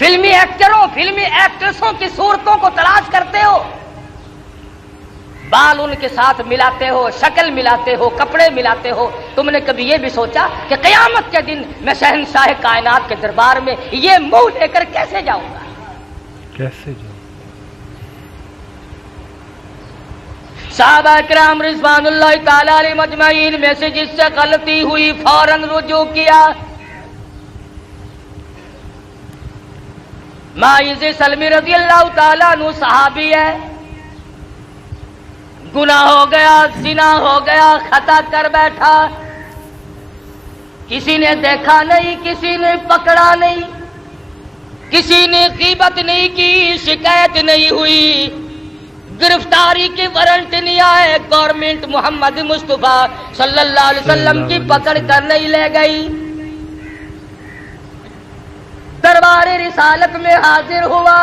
فلمی ایکٹروں فلمی ایکٹریسوں کی صورتوں کو تلاش کرتے ہو، بال ان کے ساتھ ملاتے ہو، شکل ملاتے ہو، کپڑے ملاتے ہو. تم نے کبھی یہ بھی سوچا کہ قیامت کے دن میں شہنشاہ کائنات کے دربار میں یہ منہ لے کر کیسے جاؤں گا؟ کیسے جاؤں؟ صحابہ کرام رضوان اللہ تعالی علیہ مجمعین میں سے جس سے غلطی ہوئی فوراً رجوع کیا. ماعز سلمی رضی اللہ تعالیٰ عنہ صحابی ہے، گناہ ہو گیا، زنا ہو گیا، خطا کر بیٹھا، کسی نے دیکھا نہیں، کسی نے پکڑا نہیں، کسی نے غیبت نہیں کی، شکایت نہیں ہوئی، گرفتاری کے وارنٹ نہیں آئے، گورنمنٹ محمد مصطفیٰ صلی اللہ علیہ وسلم کی پکڑ کر نہیں لے گئی. دربار رسالت میں حاضر ہوا،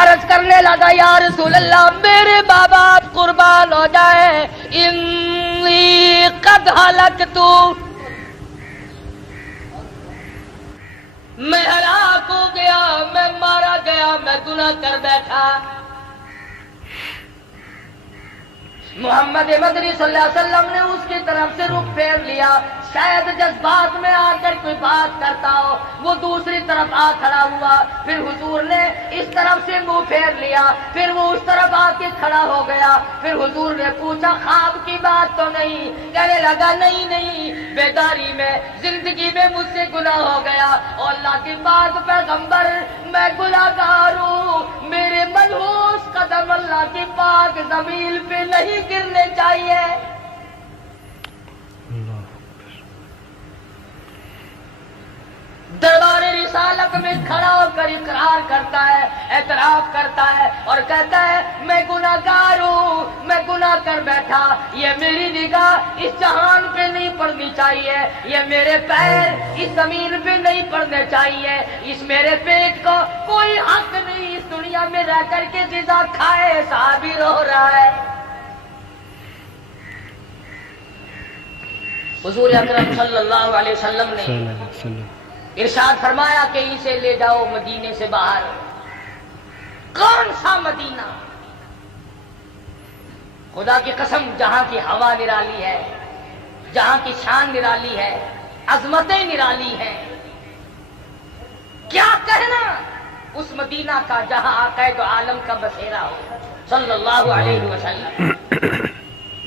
عرض کرنے لگا یا رسول اللہ میرے باپ آپ قربان ہو جائے، انی قد ہلکت، میں ہلاک ہو گیا، میں مارا گیا، میں گناہ کر بیٹھا. محمد مدنی صلی اللہ علیہ وسلم نے اس کی طرف سے رخ پھیر لیا، شاید جذبات میں آ کر کوئی بات کرتا ہو. وہ دوسری طرف آ کھڑا ہوا، پھر حضور نے اس طرف سے منہ پھیر لیا، پھر وہ اس طرف آ کے کھڑا ہو گیا. پھر حضور نے پوچھا خواب کی بات تو نہیں؟ کہنے لگا نہیں، بیداری میں زندگی میں مجھ سے گناہ ہو گیا، اور اللہ کے پاک پیغمبر میں گناہگار ہوں، میرے منحوس قدم اللہ کی پاک زمین پہ نہیں گرنے چاہیے. دربار رسالت میں کھڑا ہو کر اقرار کرتا ہے، اعتراف کرتا ہے اور کہتا ہے میں گناہگار ہوں، میں گناہ کر بیٹھا. یہ میری نگاہ اس جہان پہ نہیں پڑنی چاہیے، یہ میرے پیر اس زمین پہ نہیں پڑنے چاہیے، اس میرے پیٹ کو کوئی حق نہیں اس دنیا میں رہ کر کے غذا کھائے. صحابی رو رہا ہے. حضور اکرم صلی اللہ علیہ وسلم نے ارشاد فرمایا کہ اسے لے جاؤ مدینے سے باہر. کون سا مدینہ؟ خدا کی قسم جہاں کی ہوا نرالی ہے، جہاں کی شان نرالی ہے، عظمتیں نرالی ہیں، کیا کہنا اس مدینہ کا جہاں آقا دو عالم کا بسیرا ہو صلی اللہ علیہ وسلم.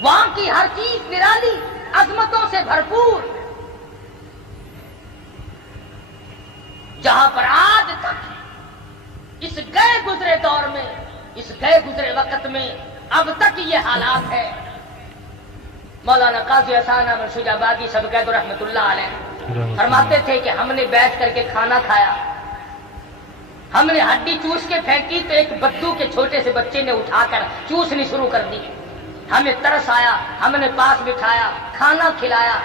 وہاں کی ہر چیز نرالی، عظمتوں سے بھرپور، جہاں پر آج تک اس گئے گزرے دور میں، اس گئے گزرے وقت میں اب تک یہ حالات ہے. مولانا قاضی احسان احمد شجاع آبادی صدقہ رحمت اللہ علیہ فرماتے تھے کہ ہم نے بیٹھ کر کے کھانا کھایا، ہم نے ہڈی چوس کے پھینکی تو ایک بدو کے چھوٹے سے بچے نے اٹھا کر چوسنی شروع کر دی. ہمیں ترس آیا، ہم نے پاس بٹھایا، کھانا کھلایا،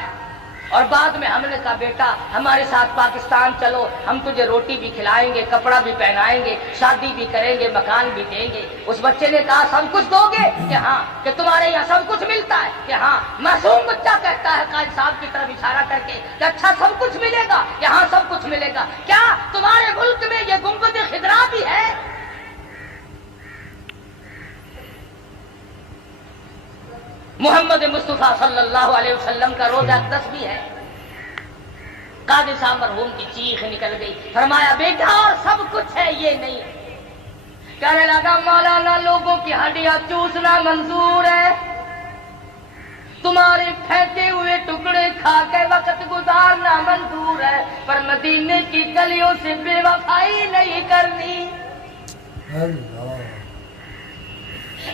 اور بعد میں ہم نے کہا بیٹا ہمارے ساتھ پاکستان چلو، ہم تجھے روٹی بھی کھلائیں گے، کپڑا بھی پہنائیں گے، شادی بھی کریں گے، مکان بھی دیں گے. اس بچے نے کہا سب کچھ دو گے؟ کہ ہاں. کہ تمہارے یہاں سب کچھ ملتا ہے؟ کہ ہاں. معصوم بچہ کہتا ہے قائد صاحب کی طرف اشارہ کر کے کہ اچھا سب کچھ ملے گا؟ کہ ہاں سب کچھ ملے گا. کیا تمہارے ملک میں یہ گنبد خضرا بھی ہے؟ محمد مصطفیٰ صلی اللہ علیہ وسلم کا روزہ اقدس بھی ہے. قاضی صاحب مرحوم کی چیخ نکل گئی، فرمایا بیٹا اور سب کچھ ہے یہ نہیں. کہنے لگا مولانا لوگوں کی ہڈیاں چوسنا منظور ہے، تمہارے پھینکے ہوئے ٹکڑے کھا کے وقت گزارنا منظور ہے، پر مدینے کی گلیوں سے بے وفائی نہیں کرنی.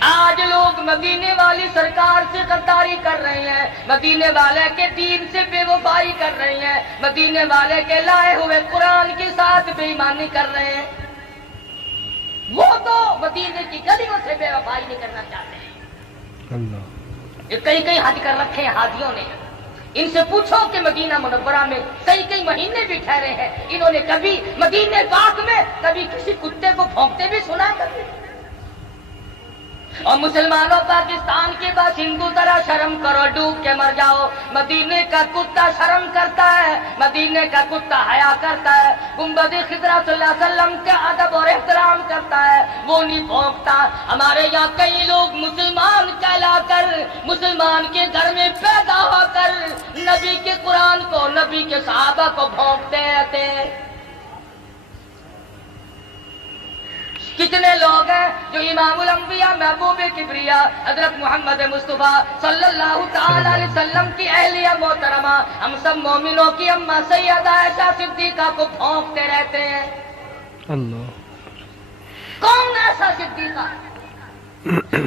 آج لوگ مدینے والی سرکار سے غداری کر رہے ہیں، مدینے والے کے دین سے بے وفائی کر رہے ہیں، مدینے والے کے لائے ہوئے قرآن کے ساتھ بے ایمانی کر رہے ہیں. وہ تو مدینے کی گلیوں سے بے وفائی نہیں کرنا چاہتے ہیں. یہ کئی حج کر رکھے ہیں حاجیوں نے. ان سے پوچھو کہ مدینہ منورہ میں کئی مہینے بھی ٹھہرے ہیں، انہوں نے کبھی مدینے پاک میں کبھی کسی کتے کو بھونکتے بھی سنا کبھی؟ اور مسلمانوں پاکستان کے باشندوں ذرا شرم کرو، ڈوب کے مر جاؤ۔ مدینے کا کتا شرم کرتا ہے، مدینے کا کتا حیا کرتا ہے، گنبد خضرا صلی اللہ علیہ وسلم کا ادب اور احترام کرتا ہے، وہ نہیں بھونکتا۔ ہمارے یہاں کئی لوگ مسلمان کہلا کر، مسلمان کے گھر میں پیدا ہو کر نبی کے قرآن کو، نبی کے صحابہ کو بھونکتے رہتے ہیں۔ کتنے لوگ ہیں جو امام الانبیاء محبوب کبریا حضرت محمد مصطفیٰ صلی اللہ تعالی علیہ وسلم کی اہلیہ محترمہ، ہم سب مومنوں کی اماں سیدہ عائشہ صدیقہ کو بھونکتے رہتے ہیں۔ اللہ کون ایسا صدیقہ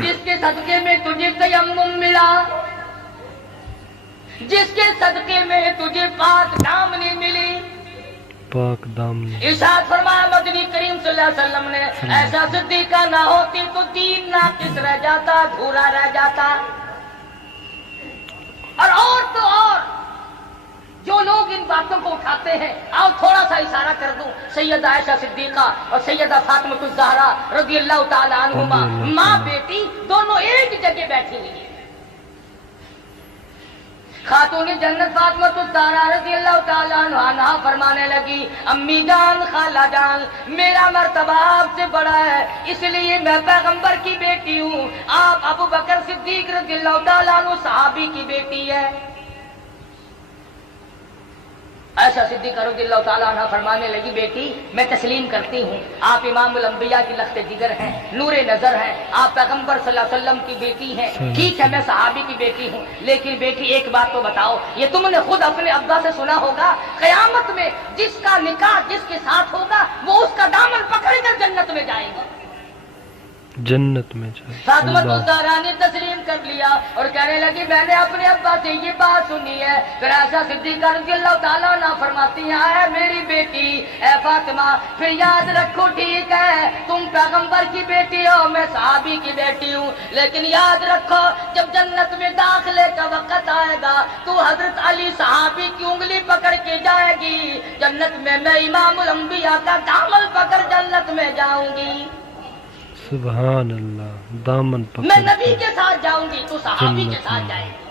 جس کے صدقے میں تجھے تیمم ملا، جس کے صدقے میں تجھے پاک دامنی ملی؟ پاک دامنی۔ ارشاد فرمایا مدنی کریم صلی اللہ علیہ وسلم نے، ایسا صدیقہ نہ ہوتی تو دین ناقص رہ جاتا، ادھورا رہ جاتا۔ اور تو اور جو لوگ ان باتوں کو اٹھاتے ہیں، آؤ تھوڑا سا اشارہ کر دوں، سیدہ عائشہ صدیقہ اور سیدہ فاطمہ الزہرا رضی اللہ تعالی عنہما، ماں بیٹی دونوں ایک جگہ بیٹھی ہوئی ہیں۔ خاتون جنت فاطمہ الزہرا رضی اللہ تعالیٰ عنہا فرمانے لگی، امی جان، خالہ جان، میرا مرتبہ آپ سے بڑا ہے، اس لیے میں پیغمبر کی بیٹی ہوں، آپ ابو بکر صدیق رضی اللہ تعالیٰ عنہ صحابی کی بیٹی ہے۔ عائشہ صدیقہ رضی اللہ تعالیٰ عنہ فرمانے لگی، بیٹی میں تسلیم کرتی ہوں، آپ امام الانبیاء کی لخت جگر ہیں، نور نظر ہیں، آپ پیغمبر صلی اللہ علیہ وسلم کی بیٹی ہیں، ٹھیک ہے میں صحابی کی بیٹی ہوں، لیکن بیٹی ایک بات تو بتاؤ، یہ تم نے خود اپنے ابا سے سنا ہوگا، قیامت میں جس کا نکاح جس کے ساتھ ہوگا وہ اس کا دامن پکڑ کر جنت میں جائے گا۔ جنت میں جائے۔ فاطمہ الزہرا نے تسلیم کر لیا اور کہنے لگی، میں نے اپنے ابا سے یہ بات سنی ہے۔ پھر عائشہ صدیقہ رضی اللہ تعالیٰ عنہ فرماتی ہیں، اے میری بیٹی، اے فاطمہ، پھر یاد رکھو، ٹھیک ہے تم پیغمبر کی بیٹی ہو، میں صحابی کی بیٹی ہوں، لیکن یاد رکھو جب جنت میں داخلے کا وقت آئے گا تو حضرت علی صحابی کی انگلی پکڑ کے جائے گی جنت میں امام الانبیاء کا دامن پکڑ جنت میں جاؤں گی۔ سبحان اللہ، دامن پکڑ میں نبی کے ساتھ جاؤں گی تو صحابی کے ساتھ جائے گی۔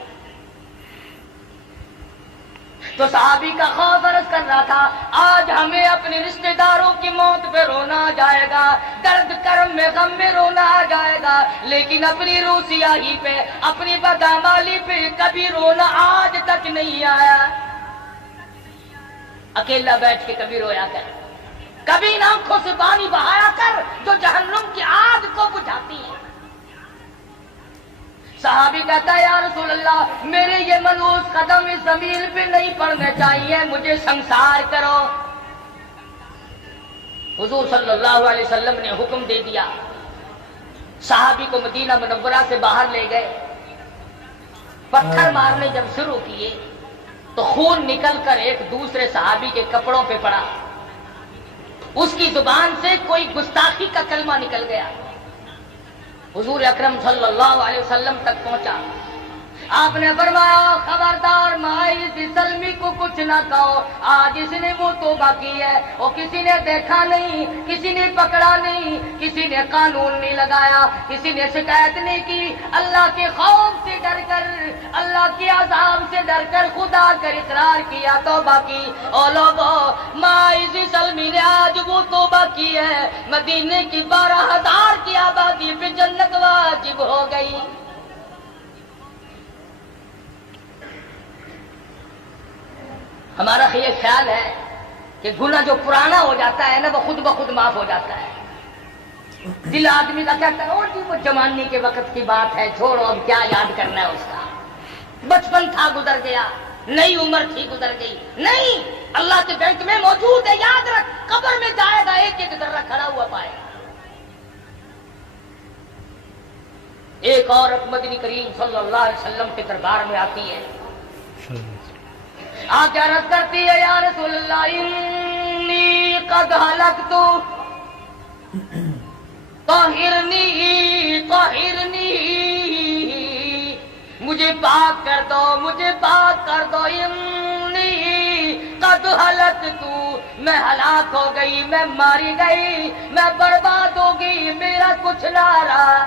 تو صحابی کا خوف عرض کر رہا تھا، آج ہمیں اپنے رشتہ داروں کی موت پہ رونا آ جائے گا، درد کرم میں غم میں رونا آ جائے گا، لیکن اپنی روح سیاہی پہ، اپنی بدعمالی پہ کبھی رونا آج تک نہیں آیا۔ اکیلا بیٹھ کے کبھی رویا کر، کبھی آنکھوں سے پانی بہایا کر جو جہنم کی آگ کو بجھاتی ہے۔ صحابی کہتا ہے، یا رسول اللہ، میرے یہ ملوث قدم اس زمین پہ نہیں پڑنے چاہیے، مجھے سنسار کرو۔ حضور صلی اللہ علیہ وسلم نے حکم دے دیا، صحابی کو مدینہ منورہ سے باہر لے گئے، پتھر مارنے جب شروع کیے تو خون نکل کر ایک دوسرے صحابی کے کپڑوں پہ پڑا، اس کی زبان سے کوئی گستاخی کا کلمہ نکل گیا، حضور اکرم صلی اللہ علیہ وسلم تک پہنچا۔ آپ نے فرمایا، خبردار ماعز سلمی کو کچھ نہ کہو، آج اس نے وہ توبہ کی ہے، اور کسی نے دیکھا نہیں، کسی نے پکڑا نہیں، کسی نے قانون نہیں لگایا، کسی نے شکایت نہیں کی، اللہ کے خوف سے ڈر کر، اللہ کے عذاب سے ڈر کر خدا کر اقرار کیا، توبہ کی۔ اور لوگوں، ماعز سلمی نے آج وہ توبہ کی ہے، مدینے کی 12,000 کی آبادی پہ جنت واجب ہو گئی۔ ہمارا یہ خیال ہے کہ گناہ جو پرانا ہو جاتا ہے نا وہ خود بخود معاف ہو جاتا ہے۔ دل آدمی کا کہتا ہے، اور جی وہ جوانی کے وقت کی بات ہے، چھوڑو اب کیا یاد کرنا ہے اس کا، بچپن تھا گزر گیا، نئی عمر تھی گزر گئی۔ نہیں، اللہ کے بینک میں موجود ہے، یاد رکھ، قبر میں جائے گا ایک ایک ذرہ کھڑا ہوا پائے گا۔ ایک عورت مدنی کریم صلی اللہ علیہ وسلم کے دربار میں آتی ہے، آج عرض کرتی ہے، یا رسول اللہ، انی قد ہلکت، طہرنی طہرنی، مجھے پاک کر دو، مجھے پاک کر دو، انی قد ہلکت، میں ہلاک ہو گئی، میں ماری گئی، میں برباد ہو گئی، میرا کچھ نہ رہا۔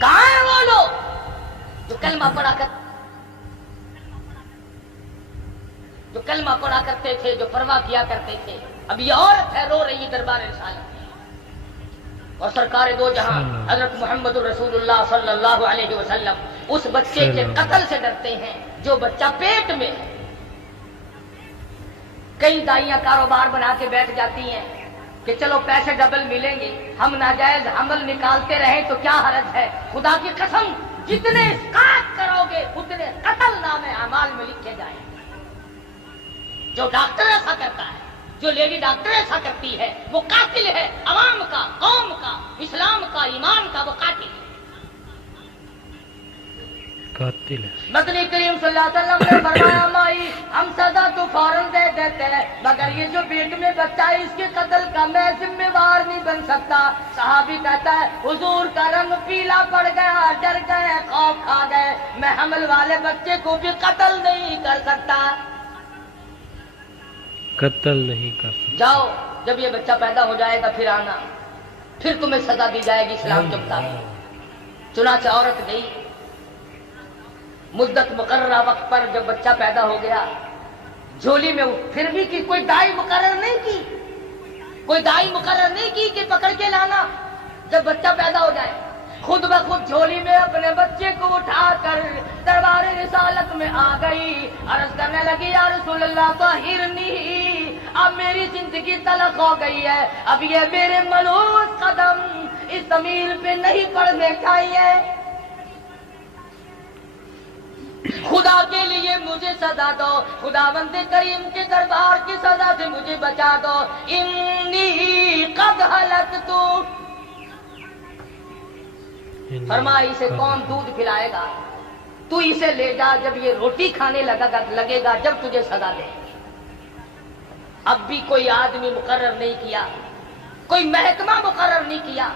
کہاں ہیں وہ لوگ جو کلمہ پڑھا کرتے تھے، جو پرواہ کیا کرتے تھے؟ اب یہ عورت ہے رو رہی دربار رسالت میں، اور سرکار دو جہاں حضرت محمد رسول اللہ صلی اللہ علیہ وسلم اس بچے کے قتل سے ڈرتے ہیں جو بچہ پیٹ میں ہے۔ کئی دائیاں کاروبار بنا کے بیٹھ جاتی ہیں کہ چلو پیسے ڈبل ملیں گے، ہم ناجائز حمل نکالتے رہیں تو کیا حرج ہے؟ خدا کی قسم جتنے اسقاط کرو گے اتنے قتل نام اعمال میں لکھے جائیں گے۔ جو ڈاکٹر ایسا کرتا ہے، جو لیڈی ڈاکٹر ایسا کرتی ہے، وہ قاتل ہے، عوام کا، قوم کا، اسلام کا، ایمان کا، وہ قاتل ہے، قاتل ہے۔ مدنی کریم صلی اللہ علیہ وسلم نے فرمایا مائی ہم سزا تو فوراً دے دیتے ہیں، مگر یہ جو پیٹ میں بچہ ہے اس کے قتل کا میں ذمہ وار نہیں بن سکتا۔ صحابی کہتا ہے حضور کا رنگ پیلا پڑ گیا، ڈر گئے، خوف کھا گئے، میں حمل والے بچے کو بھی قتل نہیں کر سکتا۔ قتل نہیں کر سکتا۔ جاؤ جب یہ بچہ پیدا ہو جائے گا پھر آنا، پھر تمہیں سزا دی جائے گی اسلام کے مطابق۔ چنانچہ عورت گئی، مدت مقررہ وقت پر جب بچہ پیدا ہو گیا جھولی میں پھر بھی کی کوئی دائی مقرر نہیں کی، کوئی دائی مقرر نہیں کی کہ پکڑ کے لانا جب بچہ پیدا ہو جائے، خود بخود جھولی میں اپنے بچے کو اٹھا کر دربار رسالت میں آ گئی، عرض کرنے لگی یا رسول اللہ طہرنی، اب میری زندگی تلخ ہو گئی ہے، اب یہ میرے ملوث قدم اس زمین پہ نہیں پڑنے چاہیے، خدا کے لیے مجھے سزا دو، خداوند کریم کے دربار کی سزا سے مجھے بچا دو، انی قد ہلکت۔ فرمایا اسے کون دودھ پلائے گا؟ تو اسے لے جا جب یہ روٹی کھانے لگے گا جب تجھے سزا دے۔ اب بھی کوئی آدمی مقرر نہیں کیا، کوئی محکمہ مقرر نہیں کیا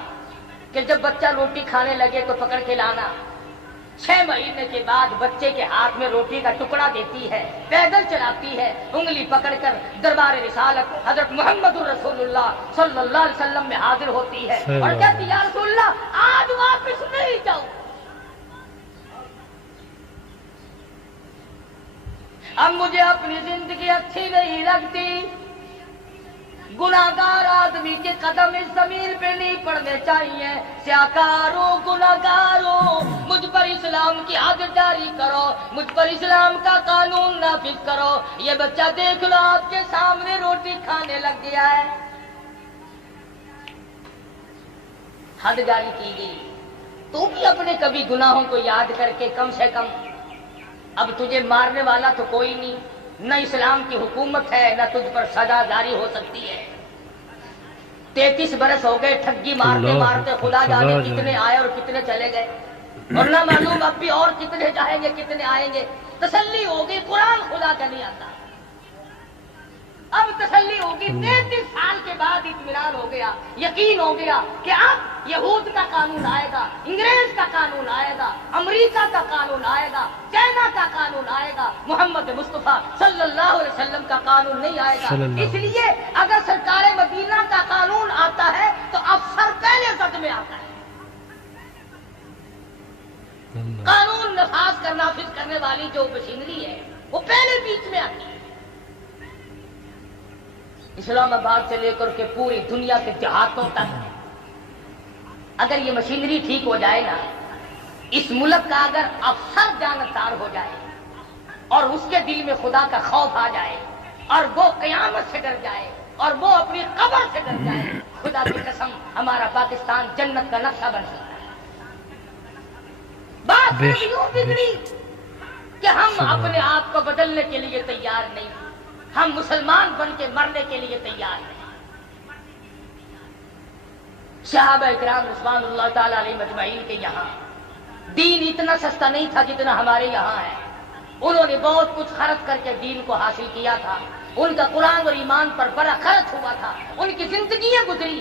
کہ جب بچہ روٹی کھانے لگے تو پکڑ کے لانا۔ 6 مہینے کے بعد بچے کے ہاتھ میں روٹی کا ٹکڑا دیتی ہے، پیدل چلاتی ہے، انگلی پکڑ کر دربار رسالت حضرت محمد رسول اللہ صلی اللہ علیہ وسلم میں حاضر ہوتی ہے اور کہتی یا رسول اللہ آج واپس نہیں جاؤ، اب مجھے اپنی زندگی اچھی نہیں لگتی، گناہگار آدمی کے قدم اس زمین پہ نہیں پڑنے چاہیے، سیاکاروں گناہگاروں مجھ پر اسلام کی حد جاری کرو، مجھ پر اسلام کا قانون نافذ کرو، یہ بچہ دیکھ لو آپ کے سامنے روٹی کھانے لگ گیا ہے۔ حد جاری کی گئی، تو بھی اپنے کبھی گناہوں کو یاد کر کے کم سے کم، اب تجھے مارنے والا تو کوئی نہیں، نہ اسلام کی حکومت ہے، نہ تجھ پر سزا جاری ہو سکتی ہے۔ 33 برس ہو گئے ٹھگی مارتے مارتے، خدا جانے کتنے آئے اور کتنے چلے گئے، اور نہ معلوم اب بھی اور کتنے جائیں گے کتنے آئیں گے۔ تسلی ہوگی قرآن خدا کا نہیں آتا، اب تسلی ہوگی 33 سال کے بعد اطمینان ہو گیا، یقین ہو گیا کہ اب یہود کا قانون آئے گا، انگریز کا قانون آئے گا، امریکہ کا قانون آئے گا، چائنا کا قانون آئے گا، محمد مصطفیٰ صلی اللہ علیہ وسلم کا قانون نہیں آئے گا۔ اس لیے اگر سرکار مدینہ کا قانون آتا ہے تو افسر پہلے زد میں آتا ہے، قانون نافذ کرنے والی جو مشینری ہے وہ پہلے بیچ میں آتی ہے۔ اسلام آباد سے لے کر کے پوری دنیا کے دیہاتوں تک اگر یہ مشینری ٹھیک ہو جائے نا، اس ملک کا اگر افسر جانبدار ہو جائے اور اس کے دل میں خدا کا خوف آ جائے اور وہ قیامت سے ڈر جائے اور وہ اپنی قبر سے ڈر جائے، خدا کی قسم ہمارا پاکستان جنت کا نقشہ بن سکتا ہے۔ بات یوں بگڑی کہ ہم اپنے آپ کو بدلنے کے لیے تیار نہیں، ہم مسلمان بن کے مرنے کے لیے تیار ہیں۔ صحابہ کرام رضوان اللہ تعالی علیہ مجمعین کے یہاں دین اتنا سستا نہیں تھا جتنا ہمارے یہاں ہے، انہوں نے بہت کچھ خرچ کر کے دین کو حاصل کیا تھا، ان کا قرآن اور ایمان پر بڑا خرچ ہوا تھا، ان کی زندگیاں گزری،